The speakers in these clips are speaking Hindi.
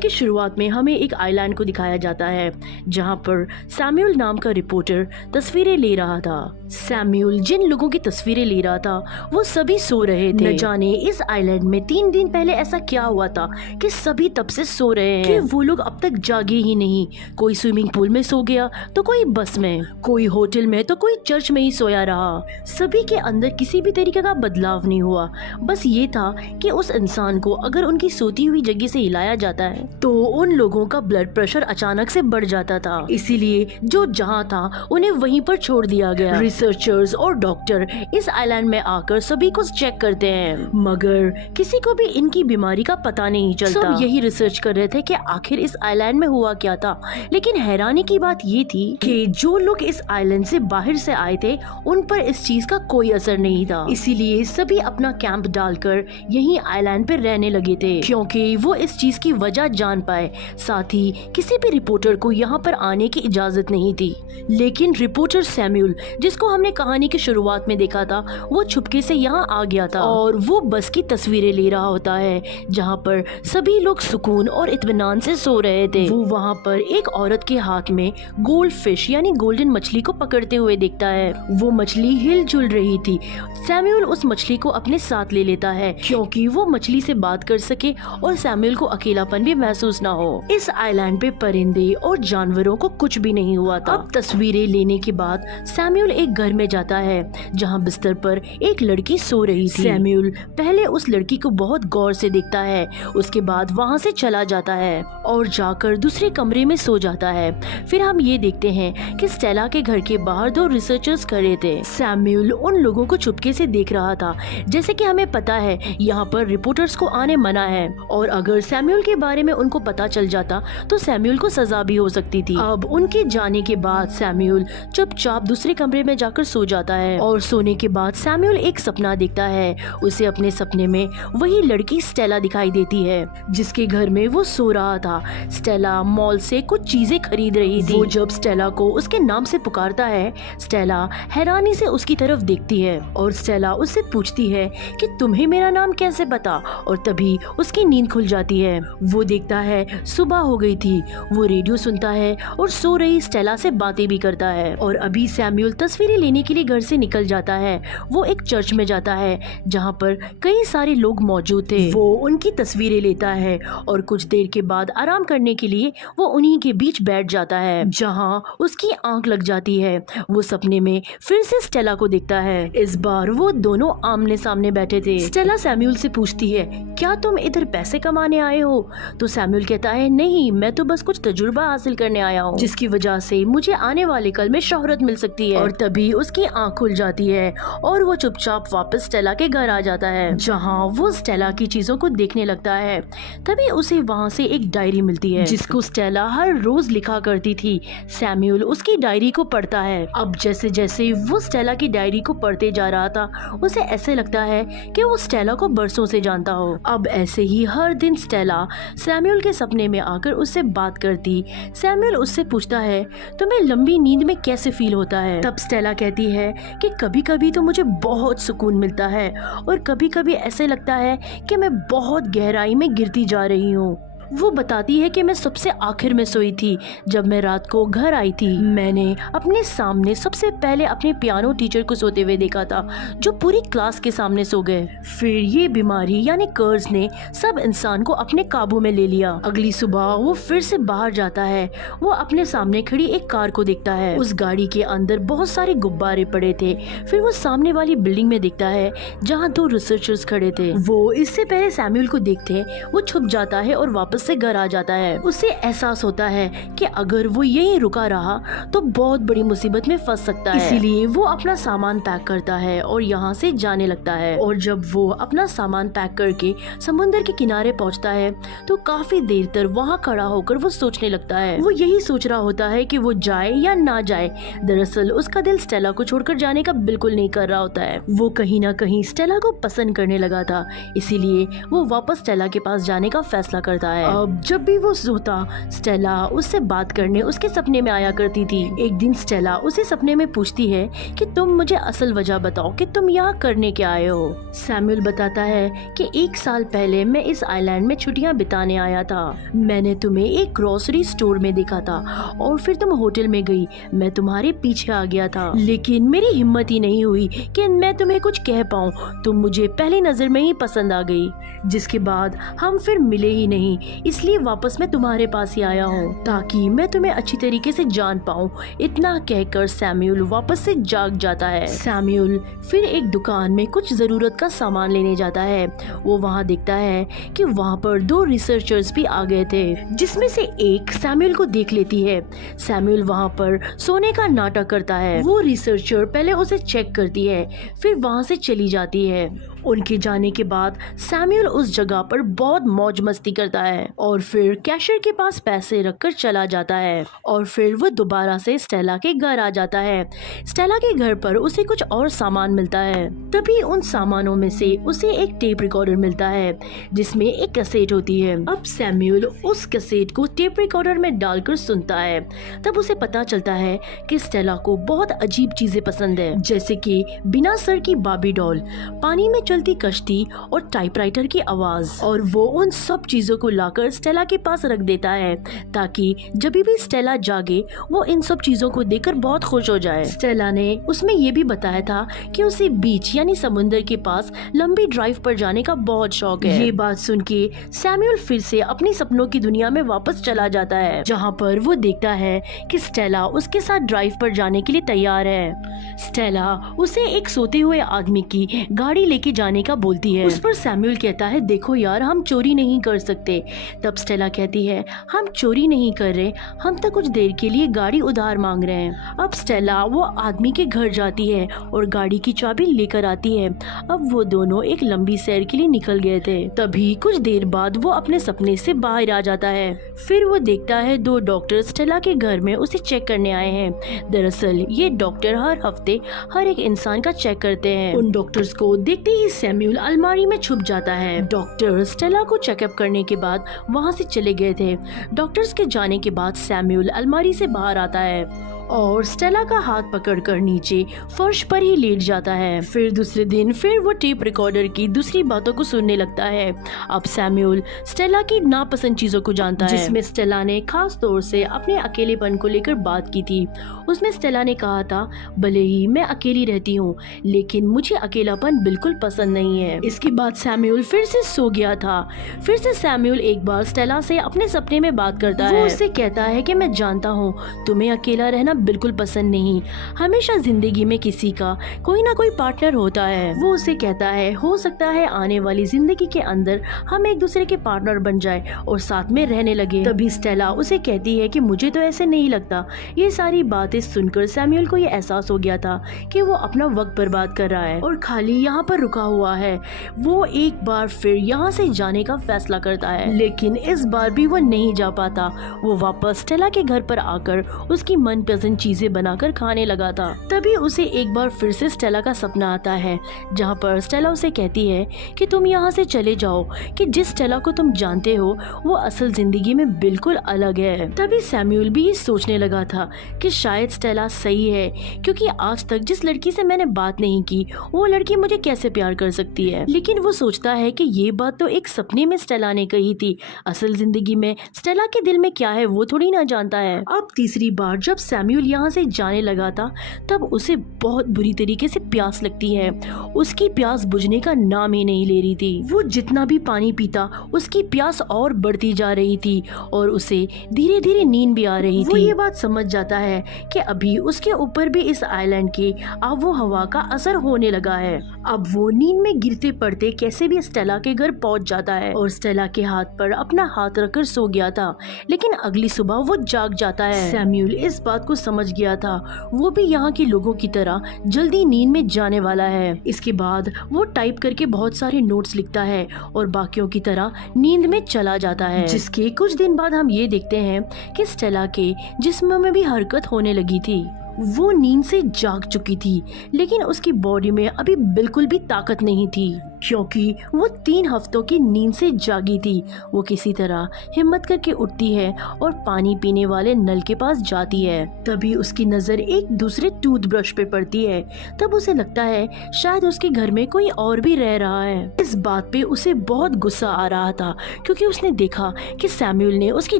की शुरुआत में हमें एक आइलैंड को दिखाया जाता है जहां पर सैमुअल नाम का रिपोर्टर तस्वीरें ले रहा था। सैमुअल जिन लोगों की तस्वीरें ले रहा था वो सभी सो रहे थे। न जाने इस आइलैंड में 3 दिन पहले ऐसा क्या हुआ था कि सभी तब से सो रहे हैं कि वो लोग अब तक जागे ही नहीं। कोई स्विमिंग पूल में सो गया तो कोई बस में, कोई होटल में तो कोई चर्च में ही सोया रहा। सभी के अंदर किसी भी तरीके का बदलाव नहीं हुआ। बस ये था कि उस इंसान को अगर उनकी सोती हुई जगह से हिलाया जाता है तो उन लोगों का ब्लड प्रेशर अचानक से बढ़ जाता था। इसीलिए जो जहां था उन्हें वहीं पर छोड़ दिया गया। रिसर्चर्स और डॉक्टर इस आइलैंड में आकर सभी को चेक करते हैं मगर किसी को भी इनकी बीमारी का पता नहीं चलता। सब यही रिसर्च कर रहे थे कि आखिर इस आइलैंड में हुआ क्या था। लेकिन हैरानी की बात ये थी कि जो लोग इस आइलैंड से बाहर से आए थे उन पर इस चीज का कोई असर नहीं था। इसीलिए सभी अपना कैंप डालकर यही आइलैंड पे रहने लगे थे क्योंकि वो इस चीज की वजह जान पाए। साथ ही किसी भी रिपोर्टर को यहाँ पर आने की इजाजत नहीं थी। लेकिन रिपोर्टर सैमुअल जिसको हमने कहानी की शुरुआत में देखा था वो छुपके से यहाँ आ गया था और वो बस की तस्वीरें ले रहा होता है जहाँ पर सभी लोग सुकून और इत्मीनान से सो रहे थे। वो वहाँ पर एक औरत के हाथ में गोल्ड फिश यानी गोल्डन मछली को पकड़ते हुए देखता है। वो मछली हिलजुल रही थी। सैमुअल उस मछली को अपने साथ ले लेता है क्योंकि वो मछली से बात कर सके और सैमुअल को अकेलापन भी महसूस ना हो। इस आइलैंड पे परिंदे और जानवरों को कुछ भी नहीं हुआ था। अब तस्वीरें लेने के बाद सैमुअल एक घर में जाता है जहाँ बिस्तर पर एक लड़की सो रही थी। सैमुअल पहले उस लड़की को बहुत गौर से देखता है, उसके बाद वहाँ से चला जाता है और जाकर दूसरे कमरे में सो जाता है। फिर हम ये देखते हैं कि स्टेला के घर के बाहर 2 रिसर्चर्स खड़े थे। सैमुअल उन लोगों को चुपके से देख रहा था। जैसे कि हमें पता है यहाँ पर रिपोर्टर्स को आने मना है और अगर सैमुअल के बारे में उनको पता चल जाता तो सैमुअल को सजा भी हो सकती थी। अब उनके जाने के बाद सैमुअल चुपचाप दूसरे कमरे में जाकर सो जाता है और सोने के बाद सैमुअल एक सपना देखता है। उसे अपने सपने में वही लड़की स्टेला दिखाई देती है जिसके घर में वो सो रहा था। स्टेला मॉल से कुछ चीजें खरीद रही थी। वो जब स्टेला को उसके नाम से पुकारता है स्टेला हैरानी से उसकी तरफ देखती है और स्टेला उससे पूछती है कि तुम्हें मेरा नाम कैसे पता, और तभी उसकी नींद खुल जाती है। वो देखता है सुबह हो गई थी। वो रेडियो सुनता है और सो रही स्टेला से बातें भी करता है। और अभी सैमुअल तस्वीरें लेने के लिए घर से निकल जाता है। वो एक चर्च में जाता है जहाँ पर कई सारे लोग मौजूद थे। वो उनकी तस्वीरें लेता है और कुछ देर के बाद आराम करने के लिए वो उन्हीं के बीच बैठ जाता है जहाँ उसकी आंख लग जाती है। वो सपने में फिर से स्टेला को देखता है। इस बार वो दोनों आमने सामने बैठे थे। स्टेला सैमुअल से पूछती है क्या तुम इधर पैसे कमाने आए हो? तो सैमुअल कहता है नहीं, मैं तो बस कुछ तजुर्बा हासिल करने आया हूँ जिसकी वजह से मुझे आने वाले कल में शोहरत मिल सकती है। और तभी उसकी आंख खुल जाती है और वो चुपचाप वापस स्टेला के घर आ जाता है जहाँ वो स्टेला की चीजों को देखने लगता है। तभी उसे वहाँ से एक डायरी मिलती है जिसको स्टेला हर रोज लिखा करती थी। सैमुअल उसकी डायरी को पढ़ता है। अब जैसे जैसे वो स्टेला की डायरी को पढ़ते जा रहा था उसे ऐसे लगता है कि वो स्टेला को बरसों से जानता हो। अब ऐसे ही हर दिन स्टेला सैमुअल के सपने में आकर उससे बात करती। सैमुअल उससे पूछता है तुम्हें लंबी नींद में कैसे फील होता है? तब स्टेला कहती है कि कभी कभी तो मुझे बहुत सुकून मिलता है और कभी कभी ऐसे लगता है कि मैं बहुत गहराई में गिरती जा रही हूँ। वो बताती है कि मैं सबसे आखिर में सोई थी जब मैं रात को घर आई थी। मैंने अपने सामने सबसे पहले अपने पियानो टीचर को सोते हुए देखा था जो पूरी क्लास के सामने सो गए। फिर ये बीमारी यानी कर्ज ने सब इंसान को अपने काबू में ले लिया। अगली सुबह वो फिर से बाहर जाता है। वो अपने सामने खड़ी एक कार को देखता है। उस गाड़ी के अंदर बहुत सारे गुब्बारे पड़े थे। फिर वो सामने वाली बिल्डिंग में देखता है जहाँ 2 रिसर्चर्स खड़े थे। वो इससे पहले सैमुअल को देखते वो छुप जाता है और वापस से घर आ जाता है। उसे एहसास होता है कि अगर वो यहीं रुका रहा तो बहुत बड़ी मुसीबत में फंस सकता है। इसीलिए वो अपना सामान पैक करता है और यहाँ से जाने लगता है। और जब वो अपना सामान पैक करके समुद्र के किनारे पहुँचता है तो काफी देर तक वहाँ खड़ा होकर वो सोचने लगता है। वो यही सोच रहा होता है कि वो जाए या ना जाए। दरअसल उसका दिल स्टेला को छोड़कर जाने का बिल्कुल नहीं कर रहा होता है। वो कहीं ना कहीं स्टेला को पसंद करने लगा था, इसीलिए वो वापस स्टेला के पास जाने का फैसला करता है। अब जब भी वो सोता, स्टेला उससे बात करने उसके सपने में आया करती थी। एक दिन स्टेला उसे सपने में पूछती है कि तुम मुझे असल वजह बताओ कि तुम यहाँ करने क्या आए हो। सैमुअल बताता है कि 1 साल पहले मैं इस आइलैंड में छुट्टियाँ बिताने आया था। मैंने तुम्हें एक ग्रोसरी स्टोर में देखा था और फिर तुम होटल में गई। मैं तुम्हारे पीछे आ गया था, लेकिन मेरी हिम्मत ही नहीं हुई कि मैं तुम्हें कुछ कह पाऊँ। तुम मुझे पहली नजर में ही पसंद आ गई, जिसके बाद हम फिर मिले ही नहीं। इसलिए वापस मैं तुम्हारे पास ही आया हूँ ताकि मैं तुम्हें अच्छी तरीके से जान पाऊँ। इतना कहकर सैमुअल वापस से जाग जाता है। सैमुअल फिर एक दुकान में कुछ जरूरत का सामान लेने जाता है। वो वहाँ देखता है कि वहाँ पर 2 रिसर्चर्स भी आ गए थे, जिसमें से एक सैमुअल को देख लेती है। सैमुअल वहाँ पर सोने का नाटक करता है। वो रिसर्चर पहले उसे चेक करती है, फिर वहाँ से चली जाती है। उनके जाने के बाद सैमुअल उस जगह पर बहुत मौज मस्ती करता है और फिर कैशियर के पास पैसे रखकर चला जाता है। और फिर वो दोबारा से स्टेला के घर आ जाता है। स्टेला के घर पर उसे कुछ और सामान मिलता है। तभी उन सामानों में से उसे एक टेप रिकॉर्डर मिलता है जिसमें एक कैसेट होती है। अब सैमुअल उस कैसेट को टेप रिकॉर्डर में डालकर सुनता है। तब उसे पता चलता है कि स्टेला को बहुत अजीब चीजें पसंद है, जैसे कि बिना सर की बार्बी डॉल, पानी में चलती कश्ती और टाइपराइटर की आवाज। और वो उन सब चीजों को लाकर स्टेला के पास रख देता है ताकि जब भी स्टेला जागे वो इन सब चीजों को देखकर बहुत खुश हो जाए। स्टेला ने उसमें ये भी बताया था कि उसे बीच यानी समुद्र के पास लंबी ड्राइव पर जाने का बहुत शौक है। ये बात सुन के सैमुअल फिर से अपनी सपनों की दुनिया में वापस चला जाता है, जहाँ पर वो देखता है कि स्टेला उसके साथ ड्राइव पर जाने के लिए तैयार है। स्टेला उसे एक सोते हुए आदमी की गाड़ी लेके जाने का बोलती है। उस पर सैमुअल कहता है, देखो यार, हम चोरी नहीं कर सकते। तब स्टेला कहती है, हम चोरी नहीं कर रहे, हम तो कुछ देर के लिए गाड़ी उधार मांग रहे हैं। अब स्टेला वो आदमी के घर जाती है और गाड़ी की चाबी लेकर आती है। अब वो दोनों एक लंबी सैर के लिए निकल गए थे। तभी कुछ देर बाद वो अपने सपने से बाहर आ जाता है। फिर वो देखता है 2 डॉक्टर स्टेला के घर में उसे चेक करने आए हैं। दरअसल ये डॉक्टर हर हफ्ते हर एक इंसान का चेक करते हैं। उन डॉक्टर्स को देखते ही सैमुअल अलमारी में छुप जाता है। डॉक्टर स्टेला को चेकअप करने के बाद वहाँ से चले गए थे। डॉक्टर्स के जाने के बाद सैमुअल अलमारी से बाहर आता है और स्टेला का हाथ पकड़कर नीचे फर्श पर ही लेट जाता है। फिर दूसरे दिन फिर वो टेप रिकॉर्डर की दूसरी बातों को सुनने लगता है। अब सैमुअल स्टेला की नापसंद चीजों को जानता है, जिसमें स्टेला ने खास तौर से अपने अकेलेपन को लेकर बात की थी। उसमें स्टेला ने कहा था, भले ही मैं अकेली रहती हूँ लेकिन मुझे अकेलापन बिल्कुल पसंद नहीं है। इसके बाद सैमुअल फिर से सो गया था। फिर से सैमुअल एक बार स्टेला से अपने सपने में बात करता है। वो उससे कहता है कि मैं जानता हूँ तुम्हें अकेला रहना बिल्कुल पसंद नहीं, हमेशा जिंदगी में किसी का कोई ना कोई पार्टनर होता है। वो उसे कहता है, हो सकता है आने वाली जिंदगी के अंदर हम एक दूसरे के पार्टनर बन जाए और साथ में रहने लगे। तभी स्टेला उसे कहती है कि मुझे तो ऐसे नहीं लगता। ये सारी बातें सुनकर सैमुअल को ये एहसास हो गया था कि वो अपना वक्त बर्बाद कर रहा है और खाली यहाँ पर रुका हुआ है। वो एक बार फिर यहाँ से जाने का फैसला करता है, लेकिन इस बार भी वो नहीं जा पाता। वो वापस स्टेला के घर पर आकर उसकी मनपसंद चीजें बनाकर खाने लगा था। तभी उसे एक बार फिर से स्टेला का सपना आता है, जहाँ पर स्टेला उसे कहती है कि तुम यहाँ से चले जाओ, कि जिस स्टेला को तुम जानते हो वो असल जिंदगी में बिल्कुल अलग है। तभी सैमुअल भी ये सोचने लगा था कि शायद स्टेला सही है, क्योंकि आज तक जिस लड़की से मैंने बात नहीं की वो लड़की मुझे कैसे प्यार कर सकती है। लेकिन वो सोचता है कि ये बात तो एक सपने में स्टेला ने कही थी, असल जिंदगी में स्टेला के दिल में क्या है वो थोड़ी ना जानता है। अब तीसरी बार जब सैमुअल यहाँ से जाने लगा था तब उसे बहुत बुरी तरीके से प्यास लगती है। उसकी प्यास बुझने का नाम ही नहीं ले रही थी। वो जितना भी पानी पीता उसकी प्यास और बढ़ती जा रही थी और उसे धीरे धीरे नींद भी आ रही थी। वो ये बात समझ जाता है कि अभी उसके ऊपर भी इस आइलैंड की आबो हवा का असर होने लगा है। अब वो नींद में गिरते पड़ते कैसे भी स्टेला के घर पहुंच जाता है और स्टेला के हाथ पर अपना हाथ रखकर सो गया था, लेकिन अगली सुबह वो जाग जाता है। सैमुअल इस बात को समझ गया था, वो भी यहाँ के लोगों की तरह जल्दी नींद में जाने वाला है। इसके बाद वो टाइप करके बहुत सारे नोट्स लिखता है और बाकियों की तरह नींद में चला जाता है। जिसके कुछ दिन बाद हम ये देखते हैं कि स्टेला के जिस्म में भी हरकत होने लगी थी। वो नींद से जाग चुकी थी, लेकिन उसकी बॉडी में अभी बिल्कुल भी ताकत नहीं थी। क्योंकि वो 3 हफ्तों की नींद से जागी थी। वो किसी तरह हिम्मत करके उठती है और पानी पीने वाले नल के पास जाती है। तभी उसकी नजर एक दूसरे टूथब्रश पे पड़ती है। तब उसे लगता है शायद उसके घर में कोई और भी रह रहा है। इस बात पे उसे बहुत गुस्सा आ रहा था क्योंकि उसने देखा कि सैमुअल ने उसकी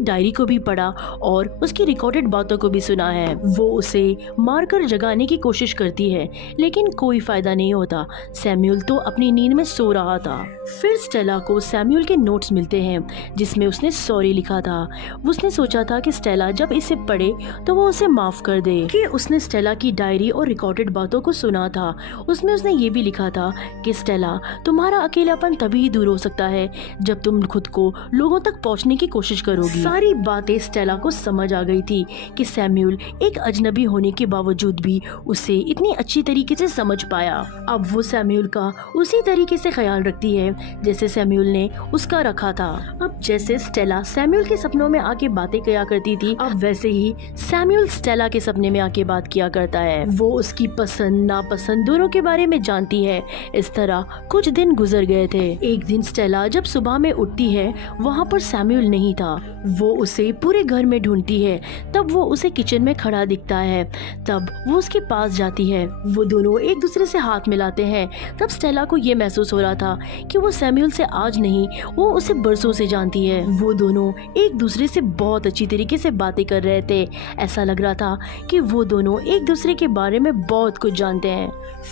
डायरी को भी पढ़ा और उसकी रिकॉर्डेड बातों को भी सुना है। वो उसे मारकर जगाने की कोशिश करती है लेकिन कोई फायदा नहीं होता। सैमुअल तो अपनी नींद में सो रहा था। फिर स्टेला को सैमुअल के नोट्स मिलते हैं जिसमें उसने सॉरी लिखा था। उसने सोचा था कि स्टेला जब इसे पढ़े तो वो उसे माफ कर दे कि उसने स्टेला की डायरी और रिकॉर्डेड बातों को सुना था। उसमें उसने ये भी लिखा था कि स्टेला, तुम्हारा अकेलापन तभी दूर हो सकता है जब तुम खुद को लोगों तक पहुंचने की कोशिश करोगी। सारी बातें स्टेला को समझ आ गई थी कि सैमुअल एक अजनबी होने के बावजूद भी उसे इतनी अच्छी तरीके से समझ पाया। अब वो सैमुअल का उसी तरीके से ख्याल रखती है जैसे सैमुअल ने उसका रखा था। अब जैसे स्टेला सैमुअल के सपनों में आके बातें किया करती थी, अब वैसे ही सैमुअल स्टेला के सपने में आके बात किया करता है। वो उसकी पसंद नापसंद दोनों के बारे में जानती है। इस तरह कुछ दिन गुजर गए थे। एक दिन स्टेला जब सुबह में उठती है वहाँ पर सैमुअल नहीं था। वो उसे पूरे घर में ढूंढती है। तब वो उसे किचन में खड़ा दिखता है। तब वो उसके पास जाती है। वो दोनों एक दूसरे से हाथ मिलाते हैं। तब स्टेला को ये महसूस हो रहा था कि वो सैमुअल से आज नहीं, वो उसे बरसों से जानती है। वो दोनों एक दूसरे से बहुत अच्छी तरीके से बातें कर रहे थे। ऐसा लग रहा था कि वो दोनों एक दूसरे के बारे में बहुत कुछ जानते हैं।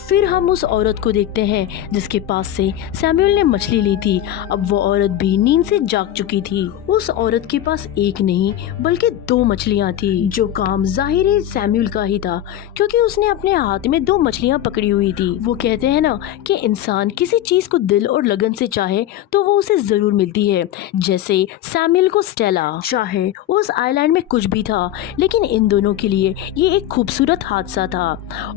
फिर हम उस औरत को देखते हैं जिसके पास से सैमुअल ने मछली ली थी। अब वो औरत भी नींद से जाग चुकी थी। उस औरत के पास एक नहीं बल्कि 2 मछलियां थी, जो काम जाहिर है सैमुअल का ही था क्योंकि उसने अपने हाथ में 2 मछलियां पकड़ी हुई थी। वो कहते हैं ना कि इंसान किसी चीज को दिल और लगन से चाहे तो वो उसे जरूर मिलती है। जैसे सैमुअल को स्टेला, चाहे उस आइलैंड में कुछ भी था लेकिन इन दोनों के लिए ये एक खूबसूरत हादसा था।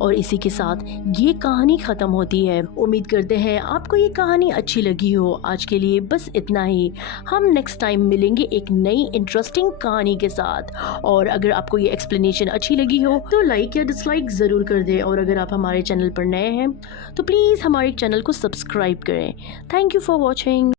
और इसी के साथ ये कहानी खत्म होती है। उम्मीद करते हैं आपको ये कहानी अच्छी लगी हो। आज के लिए बस इतना ही। हम नेक्स्ट टाइम मिलेंगे एक नई इंटरेस्टिंग कहानी के साथ। और अगर आपको ये एक्सप्लेनेशन अच्छी लगी हो तो लाइक या डिसलाइक जरूर कर दें। और अगर आप हमारे चैनल पर नए हैं तो प्लीज हमारे चैनल को सब्सक्राइब करें। Thank you for watching.